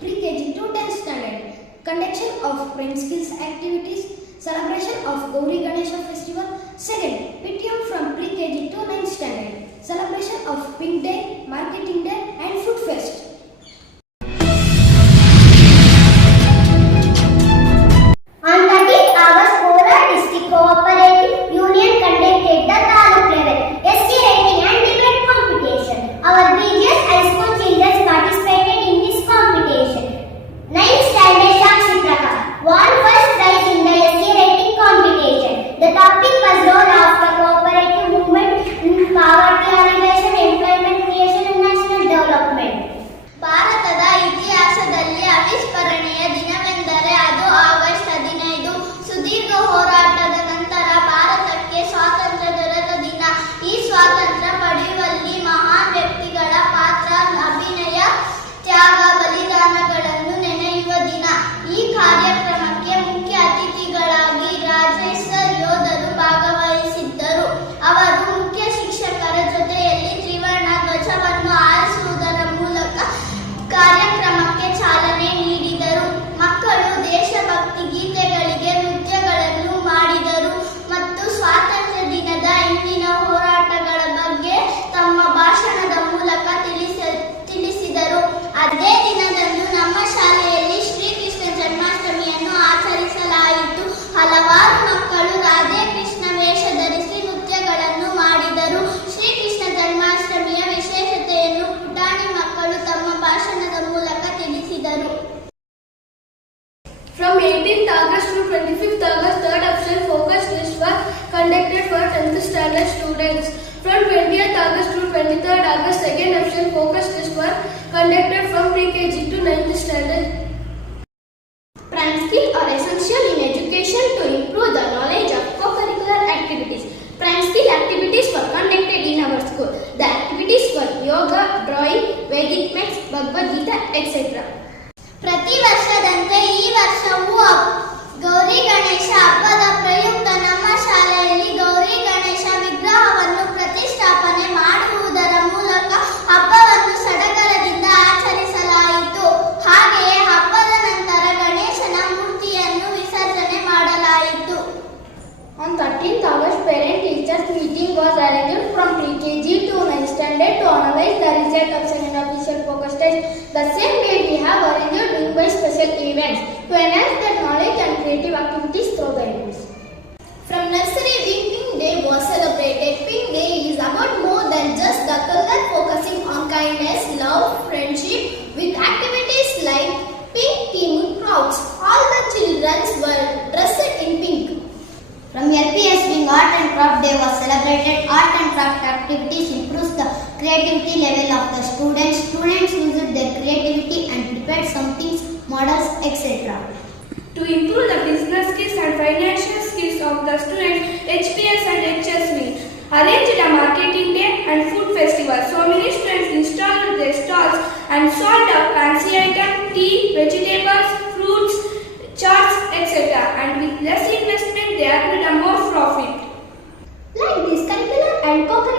pre-KG to 10th standard. Conduction of brain skills activities, celebration of Gauri Ganesha festival. Second, PTM from pre-KG to 9th standard. Celebration of Pink Day, Marketing Day and Food Fest. On 13th August, Kolar District Cooperative Union conducted the Taluk level SC rating and debate competition. Our BGS high school children participated in this competition. 9th standard Shakshi Prakash won first prize in the SC rating competition. The topic was role of the cooperative movement in poverty alleviation, employment creation and national development. ಭಾರತದ ಇತಿಹಾಸದಲ್ಲಿ ಅವಿಸ್ಮರಣೀಯ ದಿನವೆಂದರೆ ಅದು August 15. ಸುದೀರ್ಘ ಹೋರಾಟದ ನಂತರ ಭಾರತಕ್ಕೆ ಸ್ವಾತಂತ್ರ್ಯ ದೊರೆತ ದಿನ. ಈ ಸ್ವಾತಂತ್ರ್ಯ ಪಡೆಯುವಲ್ಲಿ ಮಹಾನ್ ವ್ಯಕ್ತಿಗಳ ಪಾತ್ರ, ಅಭಿನಯ, ತ್ಯಾಗ, ಬಲಿದಾನಗಳನ್ನು ನೆನೆಯುವ ದಿನ. ಈ ಕಾರ್ಯಕ್ರಮಕ್ಕೆ ಮುಖ್ಯ ಅತಿಥಿಗಳಾಗಿ ರಾಜೇಶ್ವರ್ ಯೋಧರು ಭಾಗವಹಿಸಿದ್ದರು. ಅವರು ಮುಖ್ಯ ಶಿಕ್ಷಕರ ಜೊತೆಯಲ್ಲಿ ತ್ರಿವರ್ಣ ಧ್ವಜವನ್ನು ಹಾರಿಸುವುದರ ಮೂಲಕ ಕಾರ್ಯಕ್ರಮಕ್ಕೆ ಚಾಲನೆ ನೀಡಿದರು. ಮಕ್ಕಳು ದೇಶಭಕ್ತಿ ಗೀತೆಗಳಿಗೆ ನೃತ್ಯಗಳನ್ನು ಮಾಡಿದರು ಮತ್ತು ಸ್ವಾತಂತ್ರ್ಯ ದಿನದ ಇಂದಿನ ಹೋರಾಟಗಳ ಬಗ್ಗೆ ತಮ್ಮ ಭಾಷಣದ ಮೂಲಕ ತಿಳಿಸಿದರು. ಅದೇ ದಿನದಂದು ನಮ್ಮ ಶಾಲೆಯಲ್ಲಿ ಶ್ರೀಕೃಷ್ಣ ಜನ್ಮಾಷ್ಟಮಿಯನ್ನು ಆಚರಿಸಲಾಯಿತು. ಹಲವಾರು ಮಕ್ಕಳು ರಾಧೆ ಕೃಷ್ಣ ವೇಷ ಧರಿಸಿ ನೃತ್ಯಗಳನ್ನು ಮಾಡಿದರು. ಶ್ರೀಕೃಷ್ಣ ಜನ್ಮಾಷ್ಟಮಿಯ ವಿಶೇಷತೆಯನ್ನು ಪುಟಾಣಿ ಮಕ್ಕಳು ತಮ್ಮ ಭಾಷಣದ ಮೂಲಕ ತಿಳಿಸಿದರು. From 18th August to 25th August, third option focus tests were conducted for 10th standard students. From 20th August to 23rd August, second option focus tests were conducted from pre-KG to 9th standard. Prime skills are essential in education to improve the knowledge of co-curricular activities. Prime skill activities were conducted in our school. The activities were yoga, drawing, Vedic maths, Bhagavad Gita, etc. ಪ್ರತಿ ವರ್ಷದಂತೆ ಈ ವರ್ಷವೂ ಗೌರಿ ಗಣೇಶ ಹಬ್ಬದ ಪ್ರಯುಕ್ತ ನಮ್ಮ ಶಾಲೆಯಲ್ಲಿ ಗೌರಿ ಗಣೇಶ ವಿಗ್ರಹವನ್ನು ಪ್ರತಿಷ್ಠಾಪನೆ ಮಾಡುವುದರ ಮೂಲಕ ಹಬ್ಬವನ್ನು ಸಡಗರದಿಂದ ಆಚರಿಸಲಾಯಿತು. ಹಾಗೆಯೇ ಹಬ್ಬದ ನಂತರ ಗಣೇಶನ ಮೂರ್ತಿಯನ್ನು ವಿಸರ್ಜನೆ ಮಾಡಲಾಯಿತು. On 13th August, parent-teachers meeting was arranged from pre-KG to 9th standard to analyze the result of second official focus test. The same day we have arranged doing by special events to enhance their knowledge and creative activities through the events. From nursery week, Pink Day was celebrated. Pink Day is about more than just the color, focusing on kindness, love, friendship, with activities like pink team crowds. All the children were dressed in pink. From LPS wing, Art and Craft Day was celebrated. Art and craft activities improves the creativity level of the students. Students used their creativity and prepared some things, models, etc. To improve the business skills and financial skills of the students, HPS and HSV arranged a marketing day and food festival. So many students installed their stalls and sold a fancy item, tea, vegetables, fruits, charts, etc. And with less investment, they earned a more profit. Like this curricular and co-curricular